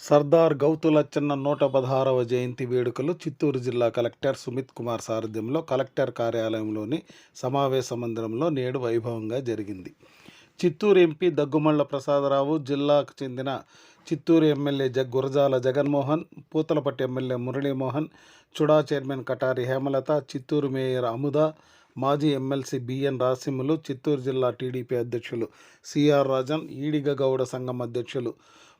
సర్దార్ గౌతులచ్చన్న నూట పదహారవ జయంతి వేడుకలు చిత్తూరు జిల్లా కలెక్టర్ సుమిత్ కుమార్ సారథ్యంలో కలెక్టర్ కార్యాలయంలోని సమావేశ మందిరంలో నేడు వైభవంగా జరిగింది. చిత్తూరు ఎంపీ దగ్గుమళ్ళ ప్రసాదరావు జిల్లాకు చెందిన Chittoor MLA jug Gurajala Jaganmohan Puthalapattu MLA Muralimohan CUDA chairman Katari Hemalatha Chittoor mayor Amudha మాజీ ఎమ్మెల్సీ బిఎన్ రాసిములు చిత్తూరు జిల్లా టీడీపీ అధ్యక్షులు సిఆర్ రాజన్ ఈడిగ గౌడ సంఘం అధ్యక్షులు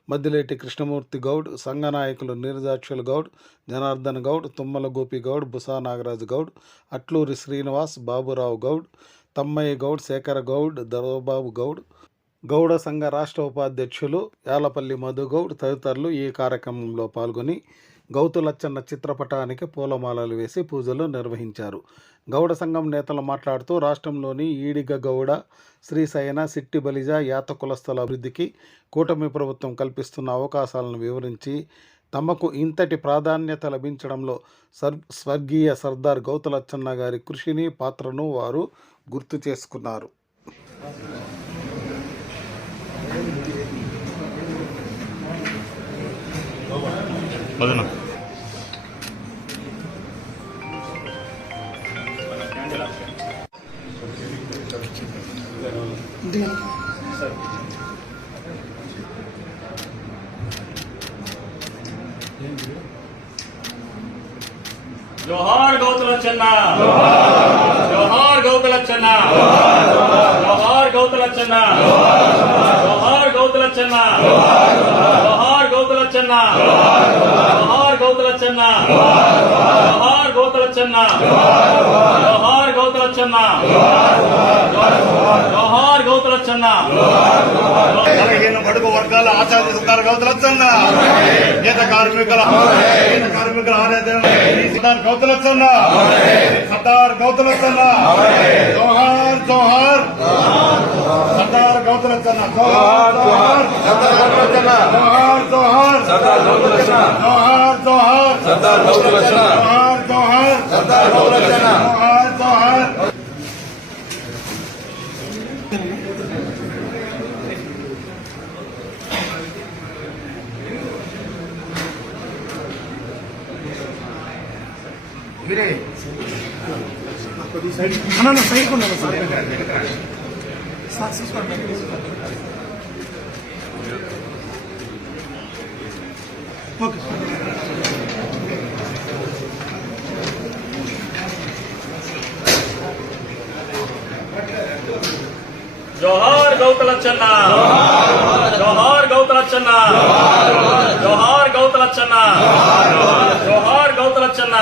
మద్దిలేటి కృష్ణమూర్తి గౌడ్ సంఘ నాయకులు నీరజాక్షులు గౌడ్ జనార్దన్ గౌడ్ తుమ్మల గోపి గౌడ్ బుసా నాగరాజు గౌడ్ అట్లూరి శ్రీనివాస్ బాబురావు గౌడ్ తమ్మయ్య గౌడ్ శేఖర గౌడ్ దరోబాబు గౌడ్ గౌడ సంఘ రాష్ట్ర ఉపాధ్యక్షులు యాలపల్లి మధుగౌడ్ తదితరులు ఈ కార్యక్రమంలో పాల్గొని గౌతులచ్చన్న చిత్రపటానికి పూలమాలలు వేసి పూజలు నిర్వహించారు. గౌడ సంఘం నేతలు మాట్లాడుతూ రాష్ట్రంలోని ఈడిగ గౌడ శ్రీశయన సిట్టి బలిజ యాత కులస్థల అభివృద్ధికి కూటమి ప్రభుత్వం కల్పిస్తున్న అవకాశాలను వివరించి తమకు ఇంతటి ప్రాధాన్యత లభించడంలో సర్ స్వర్గీయ సర్దార్ గౌతలచ్చన్న గారి కృషిని పాత్రను వారు గుర్తు చేసుకున్నారు. వదన జోహార్ గౌతలచ్చన్న జోహార్ గౌతలచ్చన్న జోహార్ గౌతలచ్చన్న జోహార్ గౌతలచ్చన్న జోహార్ గౌతలచ్చన్న జోహార్ గౌతలచ్చన్న జోహార్ గౌతలచ్చన్న జోహార్ గౌతలచ్చన్న జోహార్ గౌతులచ్చన్న బలహీన బడుగు వర్గాల ఆచార్య సుతారు గౌతులచ్చన్న నేత కార్మికుల నేత కార్మికుల ఆరాధన గౌతులచ్చన్న. సర్దార్ గౌతులచ్చన్న. జోహార్ జోహార్. సర్దార్ గౌతులచ్చన్న. జోహార్ జోహార్. జోహార్ జోహార్. సర్దార్ గౌతులచ్చన్న. జోహార్ జోహార్. సర్దార్ గౌతులచ్చన్న. జోహార్ జోహార్. సర్దార్ గౌతులచ్చన్న. అన్న సైడ్ ఉండాలి సార్ సార్ చూసుకోండి ఓకే జోహార్ గౌతలచ్చన్న జోహార్ గౌతలచ్చన్న జోహార్ గౌతలచ్చన్న జోహార్ గౌతలచ్చన్న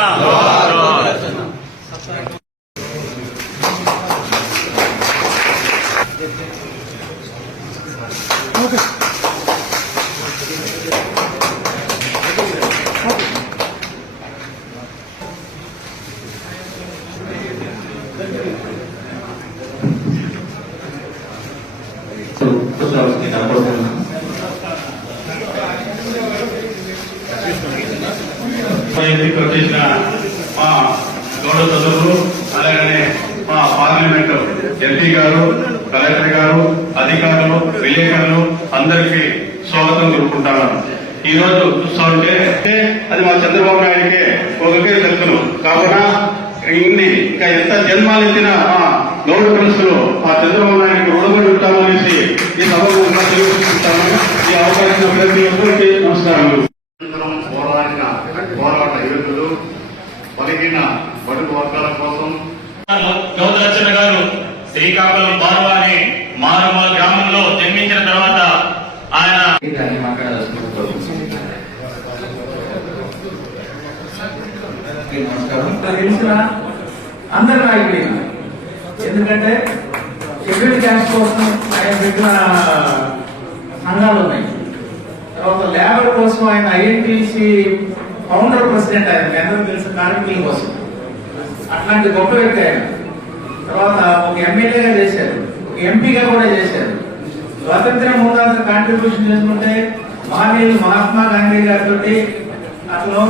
ఓకే ఎన్నికలు చేసిన మా గౌడ సోదరులు అలాగనే మా పార్లమెంట్ ఎంపీ గారు కలెక్టర్ గారు అధికారులు విలేకరులు అందరికీ స్వాగతం కోరుకుంటున్నాను ఈ రోజు చూస్తా ఉంటే అది మా చంద్రబాబు నాయుడికి ఒకకే తెలుసును. కావున ఇన్ని ఇంకా ఎంత జన్మాలు ఇచ్చిన మా గౌడ ప్రిన్సులు మా చంద్రబాబు నాయుడికి రుణపడి ఉంటామనేసి ఈ సభకు తెలియజేస్తున్నాను ఈ అవకాశం ప్రతి ఒక్కరికి నమస్కారాలు పోరాడిన పోరాట యోధులు బలహీన బడుగు వర్గాల కోసం గౌతలచ్చన్న గారు శ్రీకాకుళం బార్వాని మారుమూల గ్రామంలో జన్మించిన తర్వాత ఆయన దాన్ని అందరు ఆగిపోయింది ఎందుకంటే షెడ్యూల్ క్యాస్ట్ కోసం ఆయన పెట్టిన సంఘాలు ఉన్నాయి. తర్వాత లేబర్ కోసం ఆయన ఐఎన్టీసీ ఫౌండర్ ప్రెసిడెంట్ ఆయన. మీ అందరూ తెలిసిన కార్మికుల కోసం. అట్లాంటి గొప్ప వ్యక్తి ఆయన. తర్వాత ఒక ఎమ్మెల్యేగా చేశారు. ఒక ఎంపీగా కూడా చేశారు. స్వాతంత్ర్యం ముందంత కాంట్రిబ్యూషన్ చేసుకుంటే మహనీయులు మహాత్మా గాంధీ గారితో అతను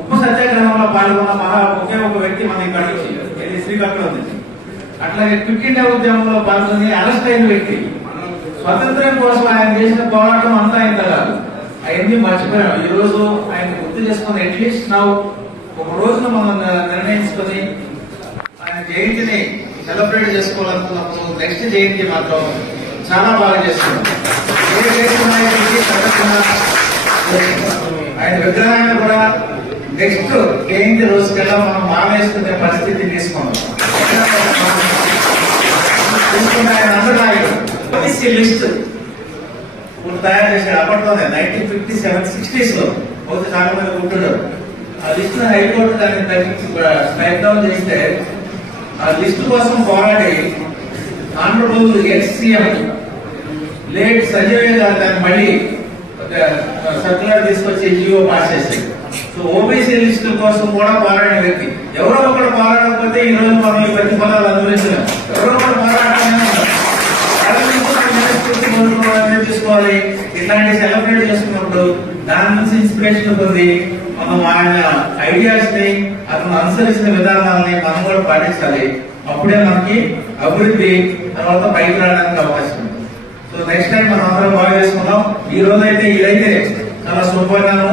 ఉప్పు సత్యాగ్రహంలో పాల్గొన్న మహా ఒకే ఒక వ్యక్తి మన ఇక్కడ నుంచి ఇది శ్రీకాకుళం నుంచి అట్లాగే క్విక్ ఇండియా ఉద్యమంలో పాల్గొని అరెస్ట్ అయిన వ్యక్తి. స్వతంత్రం కోసం ఆయన చేసిన పోరాటం అంతా ఇంత కాదు. అవన్నీ మర్చిపోయాం. ఈ రోజు ఆయన గుర్తు చేసుకుని అట్లీస్ట్ నా ఒక రోజున మనం నిర్ణయించుకొని ఆయన జయంతిని సెలబ్రేట్ చేసుకోవాలనుకున్నప్పుడు నెక్స్ట్ జయంతి మాత్రం చాలా బాగా చేసుకున్నాం ఆయన విగ్రహాన్ని కూడా నెక్స్ట్ జయంతి రోజుకల్లా మనం మావేసుకునే పరిస్థితి తీసుకున్నాం తీసుకున్న ఆయన అందరూ లిస్ట్ ఇప్పుడు తయారు చేశాడు అప్పట్లోనే నైన్టీన్ ఫిఫ్టీ సెవెన్ సిక్స్టీస్లో బహుశా చాలా మంది ఉంటున్నారు ఆ లిస్ట్ హైకోర్టు దాన్ని తగ్గించి స్ట్రైక్ డౌన్ చేస్తే ఆ లిస్టు కోసం పోరాడి ఆనరబుల్ ఎక్స్ లేట్ సజీవే గారు దాన్ని మళ్ళీ సర్కులర్ తీసుకొచ్చి జియో పాస్ చేశారు. సో ఓబీసీ లిస్టు కోసం కూడా పోరాడిన వ్యక్తి. ఎవరో ఒకరు పోరాడకపోతే ఈ రోజు మనం ఈ ప్రతిఫలాలు అనుభవించలేం ఎవరో ఒకరు పోరాడమే ఉంటారు. వాళ్ళ నుంచి మనం మనస్ఫూర్తి కోరుకోవాలని తీసుకోవాలి ఇట్లాంటి సెలబ్రేట్ చేసుకున్నప్పుడు దాని నుంచి ఇన్స్పిరేషన్ పొంది మనం ఆయన ఐడియాస్ని అతను అనుసరించిన విధానాలని మనం కూడా పాటించాలి. అప్పుడే మనకి అభివృద్ధి తర్వాత పైకి రావడానికి అవకాశం ఉంది. సో నెక్స్ట్ టైం మనం అందరం బాగా చేసుకుందాం. ఈ రోజు అయితే ఇదైతే చాలా శుభ్రంగాను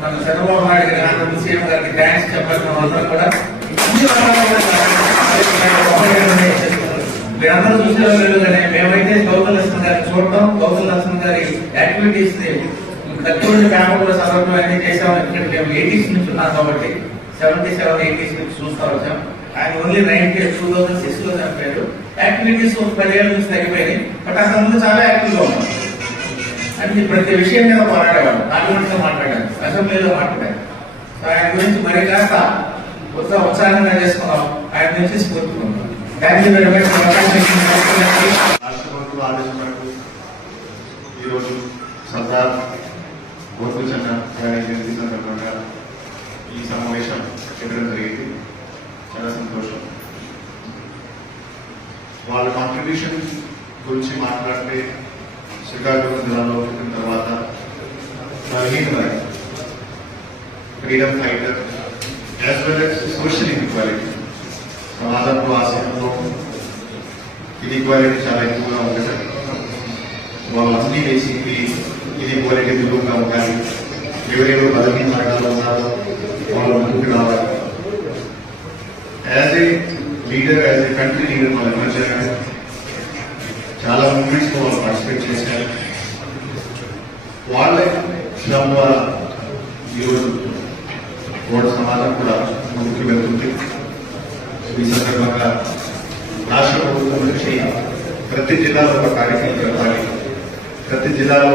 మన చంద్రబాబు నాయుడు గారి సీఎం గారికి థ్యాంక్స్ చెప్పాలి మనం అందరం కూడా. మీరందరూ చూసారో లేదు కానీ మేమైతే గౌతమ్ లక్ష్మణ్ గారిని చూడటం గౌతమ్ లక్ష్మణ్ గారి యాక్టివిటీస్ తక్కువ పేపర్లో కూడా సందర్భం అన్ని చేసాం ఎందుకంటే మేము ఎయిటీస్ నుంచి ఉన్నాం కాబట్టి సెవెంటీ సెవెన్ ఎయిటీస్ నుంచి చూస్తా వచ్చాం. ఆయన ఓన్లీ నైన్టీ టూ థౌసండ్ సిక్స్లో చంపారు యాక్టివిటీస్ ఒక పదిహేను నుంచి తగ్గిపోయినాయి. బట్ అసలు ముందు చాలా యాక్టివ్గా ఉన్నాం. అంటే ప్రతి విషయం మీద పోరాడేవాడు పార్లమెంట్లో మాట్లాడాను. అసెంబ్లీలో మాట్లాడాను. సో ఆయన గురించి మరి కాస్త ఉత్సాహ ఉత్సాహంగా చేసుకున్నాం. ఆయన నుంచి స్ఫూర్తికున్నాం థ్యాంక్ రాష్ట్ర ప్రభుత్వ ఆదేశం మేరకు ఈరోజు సర్దార్ గోపిచంద్ర గారి జయంతి సందర్భంగా ఈ సమావేశం పెట్టడం జరిగింది చాలా సంతోషం వాళ్ళ కాంట్రిబ్యూషన్ గురించి మాట్లాడితే శ్రీకాకుళం జిల్లాలో వచ్చిన తర్వాత బలహీన వర్గం freedom fighter as well as social inequality సమాజంలో ఆశయంలో ఇన్ఈక్వాలిటీ చాలా ఎక్కువగా ఉంటుంది వాళ్ళు అన్ని బేసిక్లీ ఇన్ఈక్వాలిటీ దూరంగా ఉండాలి ఎవరెవరు బలహీన వర్గాల్లో ఉన్నారో వాళ్ళు ముందుకు రావాలి as a leader as a country leader వాళ్ళు ఎమర్జ్ అయ్యారు చాలా మూమెంట్స్లో వాళ్ళు పార్టిసిపేట్ చేశారు వాళ్ళ శ్రమ ద్వారా ఈరోజు ఓడ సమాజం కూడా ముందుకు వెళ్తుంది ఈ సందర్భంగా రాష్ట్ర ప్రభుత్వం నుంచి ప్రతి జిల్లాలో ఒక కార్యక్రమం జరగాలి ప్రతి జిల్లాలో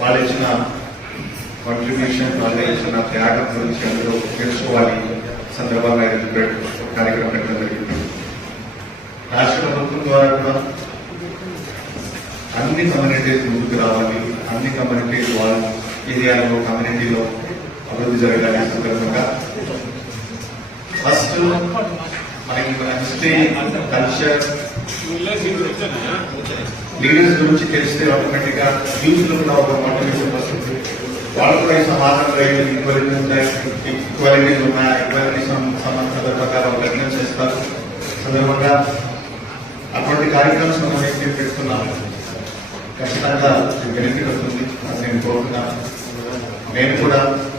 వాళ్ళు ఇచ్చిన కాంట్రిబ్యూషన్ వాళ్ళు ఇచ్చిన త్యాగం గురించి అందరూ తెలుసుకోవాలి సందర్భంగా కార్యక్రమం పెట్టడం జరిగింది రాష్ట్ర ప్రభుత్వం ద్వారా కూడా అన్ని కమ్యూనిటీస్ ముందుకు రావాలి అన్ని కమ్యూనిటీస్ వాళ్ళ ఏరియాలో కమ్యూనిటీలో అభివృద్ధి జరగాలి సందర్భంగా ఫస్ట్ మనకి మన హిస్టరీ కల్చర్ లీడర్స్ గురించి తెలిస్తే ఆటోమేటిక్గా యూత్లో కూడా ఒక మోటివేషన్ వస్తుంది. వాళ్ళు కూడా ఈ సమాజంలో ఈక్వాలిటీ ఉంటాయి. ఈక్వాలిటీస్ ఉన్నాయి ఈక్వాలిటీ సందర్భంగా వాళ్ళు యజ్ఞం చేస్తారు. సందర్భంగా అటువంటి కార్యక్రమం మనం ఏం పెడుతున్నాము. ఖచ్చితంగా బెనిఫిట్ వస్తుంది. అని నేను కోరుతున్నాను. నేను కూడా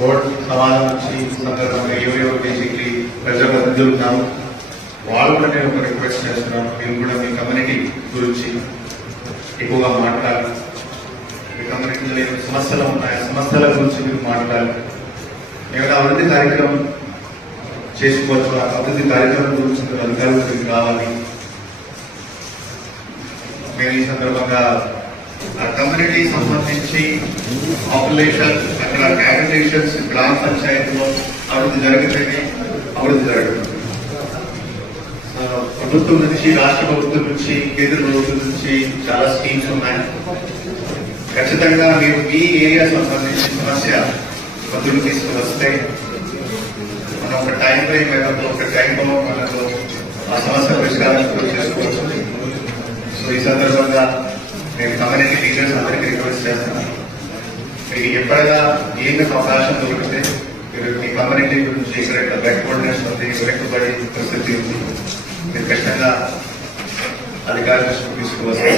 రోడ్డు సమాజం నుంచి ఈ సందర్భంగా ఎవరెవరు బేసిక్లీ ప్రజలు ఉన్నారు వాళ్ళు కూడా నేను ఒక రిక్వెస్ట్ చేస్తున్నాను మీరు కూడా మీ కమ్యూనిటీ గురించి ఎక్కువగా మాట్లాడాలి మీ కమ్యూనిటీలో ఏమి సమస్యలు ఉన్నాయి? సమస్యల గురించి మీరు మాట్లాడాలి ఏమైనా అభివృద్ధి కార్యక్రమం చేసుకోవచ్చు ఆ అభివృద్ధి కార్యక్రమం గురించి మీరు అధికారులు దగ్గరికి కావాలి మేము ఈ సందర్భంగా కమ్యూనిటీ సంబంధించి పాపులేషన్ అక్కడ క్యాబినేషన్స్ గ్రామ పంచాయతీలో అభివృద్ధి జరుగుతుంది అభివృద్ధి జరుగుతుంది. ప్రభుత్వం నుంచి రాష్ట్ర ప్రభుత్వం నుంచి కేంద్ర ప్రభుత్వం నుంచి చాలా స్కీమ్స్ ఉన్నాయి. ఖచ్చితంగా మీరు మీ ఏరియా సంబంధించిన సమస్య మధ్యలో తీసుకువస్తే మనం ఒక టైం ఫ్రేమ్ మేరకు ఒక టైం బౌండ్ మనకు ఆ సమస్య పరిష్కారం చేసుకోవచ్చు. సో ఈ సందర్భంగా నేను కమ్యూనిటీ టీచర్స్ అందరికీ రిక్వెస్ట్ చేస్తున్నాం. మీకు ఎప్పుడైనా ఏమి అవకాశం దొరికితే మీరు మీ కమ్యూనిటీ గురించి ఇక్కడ బ్యాక్వర్డ్నెస్ ఉంది వెనుకబడి పరిస్థితి ఉంది మీరు ఖచ్చితంగా అధికారుల దృష్టికి తీసుకువస్తే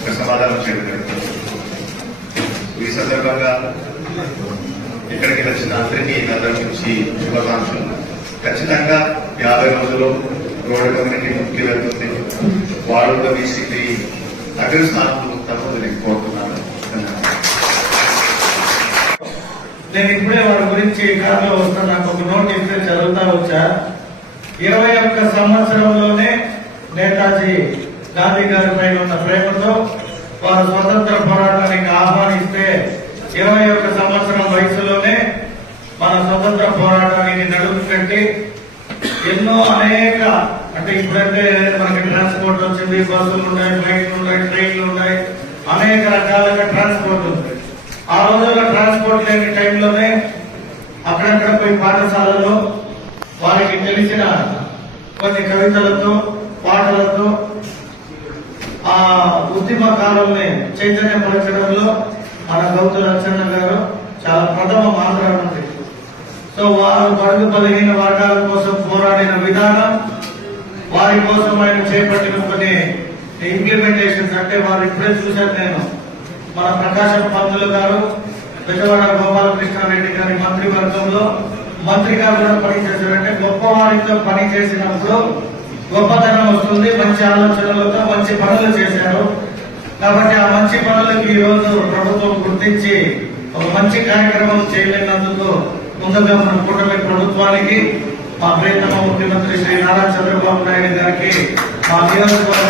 ఒక సమాధానం చేయడం ఈ సందర్భంగా ఇక్కడికి వచ్చిన అందరికీ నా నుంచి శుభాకాంక్షలు. ఖచ్చితంగా యాభై రోజుల్లో రోడ్డు కమ్యూనిటీ ముక్తి వెళ్తుంది. వాళ్ళు బీసీపీ అగ్రస్థానంలో తప్పదు నేను కోరుతున్నాను ధన్యవాదాలు. నేను ఇప్పుడే వాడి గురించి కారులో వస్తా నాకు ఒక నోట్ ఇస్తే చదువుతా వచ్చా? ఇరవై ఒక్క సంవత్సరంలోనే నేతాజీ గాంధీ గారి పైన ఉన్న ప్రేమతో వారు స్వతంత్ర పోరాటానికి ఆహ్వానిస్తే ఇరవై ఒక్క సంవత్సరం వయసులోనే మన స్వతంత్ర పోరాటానికి నడుము కట్టి ఎన్నో అనేక అంటే ఇప్పుడైతే మనకి ట్రాన్స్పోర్ట్ వచ్చింది బస్సులు ఉన్నాయి బైక్లు ఉన్నాయి ట్రైన్లు ఉన్నాయి అనేక రకాలుగా ట్రాన్స్పోర్ట్ ఉంది. ఆ రోజుల్లో ట్రాన్స్పోర్ట్ లేని టైంలోనే అక్కడక్కడ పోయి పాఠశాలలో వారికి తెలిసిన కొన్ని కవితలతో పాటలతో ఆ ఉద్యమ కాలంని చైతన్యపరచడంలో మన గౌతు లచ్చన్న గారు చాలా ప్రథమ మాత్రం ఉంది సో వారు బడుగు బలహీన వర్గాల కోసం పోరాడిన విధానం వారి కోసం ఆయన చేపట్టిన కొన్ని ఇంప్లిమెంటేషన్స్ అంటే వారు ఇప్పుడే చూశాను నేను. మన ప్రకాశం పంతులు గారు విజయవాడ గోపాలకృష్ణారెడ్డి గారి మంత్రివర్గంలో మంత్రిగా కూడా పనిచేశారంటే గొప్ప వారితో పనిచేసినప్పుడు గొప్పతనం వస్తుంది మంచి ఆలోచనలతో మంచి పనులు చేశారు. కాబట్టి ఆ మంచి పనులకు ఈ రోజు ప్రభుత్వం గుర్తించి ఒక మంచి కార్యక్రమం చేయలేనందుకు ముందుగా మన కూటమి ప్రభుత్వానికి మా ప్రియతమ ముఖ్యమంత్రి శ్రీ నారా చంద్రబాబు నాయుడు గారికి మా నియోజకవర్గ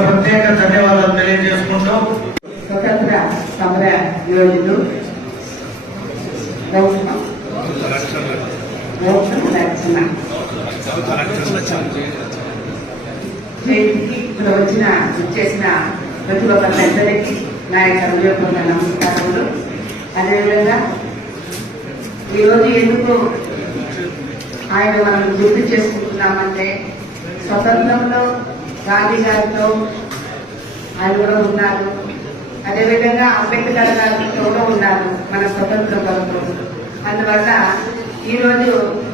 ప్రత్యేక ధన్యవాదాలు తెలియజేసుకుంటూ స్వతంత్ర సమర యోధులు ఇప్పుడు వచ్చిన చేసిన ప్రతి ఒక్క పెద్దలకి నా యొక్క హృదయపూర్వక నమస్కారములు అదేవిధంగా ఈరోజు ఎందుకు ఆయన మనం గుర్తు చేసుకుంటున్నామంటే స్వతంత్రంలో గాంధీ గారితో ఆయన కూడా ఉన్నారు. అదేవిధంగా అంబేద్కర్ గారు కూడా ఉన్నారు మన స్వతంత్ర కొరకు అందువల్ల ఈరోజు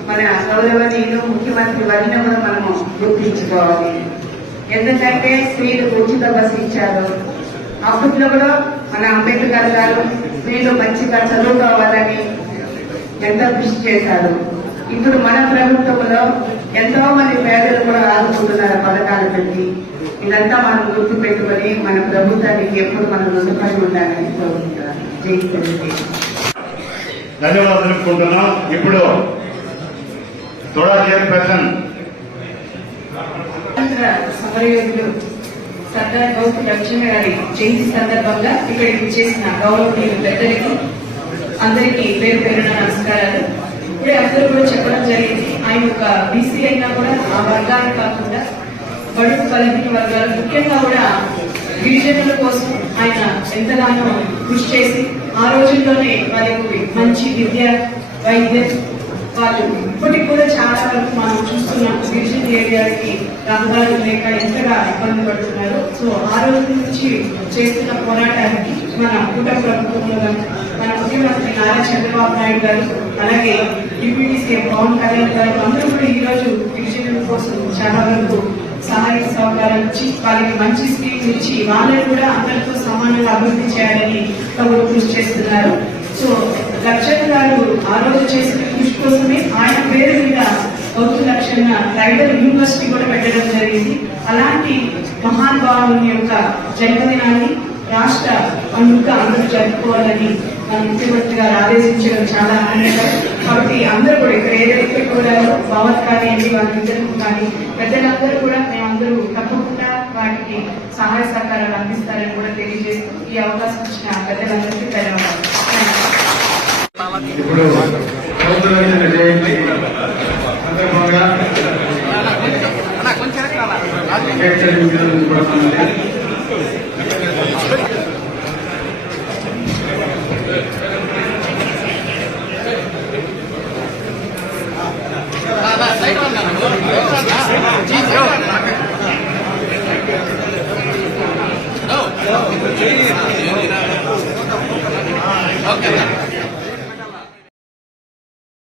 మన గౌరవనీయులు ముఖ్యమంత్రి వారిని కూడా మనము గుర్తించుకోవాలి. ఎందుకంటే స్త్రీలకు ఉచిత బస్సు ఇచ్చారు. అప్పట్లో కూడా మన అంబేద్కర్ గారు స్త్రీలు మంచిగా చదువుకోవాలని ఎంతో కృషి చేశారు. ఇప్పుడు మన ప్రభుత్వంలో ఎంతో మంది పేదలు కూడా ఆదుకుంటున్నారు పథకాలు పెట్టి. ఇదంతా మనం గుర్తు పెట్టుకొని మన ప్రభుత్వానికి ఎప్పుడు మనం రుణపడి ఉండాలని కోరుకుంటున్నాను జై ధన్యవాదాలు తెలుపుకుంటున్నాం ఇప్పుడు తోడా చైర్పర్సన్ సమరయోధులు సర్దార్ గౌతు లక్ష్మణ గారి జయంతి సందర్భంగా ఇక్కడికి చేసిన గౌరవనీయులు పెద్దలకి అందరికీ పేరు పేరున నమస్కారాలు. ఇప్పుడే అందరూ కూడా చెప్పడం జరిగింది. ఆయన ఒక బీసీ అయినా కూడా ఆ వర్గాలు కాకుండా బడుగు బలహీన వర్గాలు ముఖ్యంగా కూడా గిరిజనుల కోసం ఆయన ఎంతగానో కృషి చేసి ఆ రోజుల్లోనే వారికి మంచి విద్య వైద్యం వాళ్ళు ఇప్పటికి కూడా చాలా వరకు మనం చూస్తున్నాం. గిరిజన ఏరియాకి రహదారులు లేక ఎంతగా ఇబ్బంది పడుతున్నారు. సో ఆ రోజు నుంచి చేస్తున్న పోరాటానికి మన కూటమి ప్రభుత్వంలో మన ముఖ్యమంత్రి నారా చంద్రబాబు నాయుడు గారు అలాగే డిప్యూటీ సీఎం పవన్ కళ్యాణ్ గారు అందరూ కూడా ఈ రోజు గిరిజనుల కోసం చాలా వరకు సహాయ సహకారాలు ఇచ్చి వాళ్ళకి మంచి స్కీమ్ ఇచ్చి వాళ్ళని కూడా అందరితో సమానంగా అభివృద్ధి చేయాలని తమరు కృషి చేస్తున్నారు. సో లక్షణ గారు ఆ రోజు చేసిన కృషి కోసమే ఆయన పేరు మీద బౌద్ధ లక్షణ ట్రైబల్ యూనివర్సిటీ కూడా పెట్టడం మహానుభావుని యొక్క జన్మదినాన్ని రాష్ట్ర పండుగ అందరూ జరుపుకోవాలని మన ముఖ్యమంత్రి గారు ఆదేశించడం చాలా ఆనందకరం. కాబట్టి అందరూ కూడా ఇక్కడ ఏదైతే కూడా భవత్ కానివ్వండి వాళ్ళిద్దరు కానీ పెద్దలందరూ కూడా మేమందరూ తప్పకుండా వాటికి సహాయ సహకారాలు అందిస్తారని కూడా తెలియజేస్తూ ఈ అవకాశం ఇచ్చిన పెద్దలందరికీ ధన్యవాదాలు. ఇప్పుడు సందర్భంగా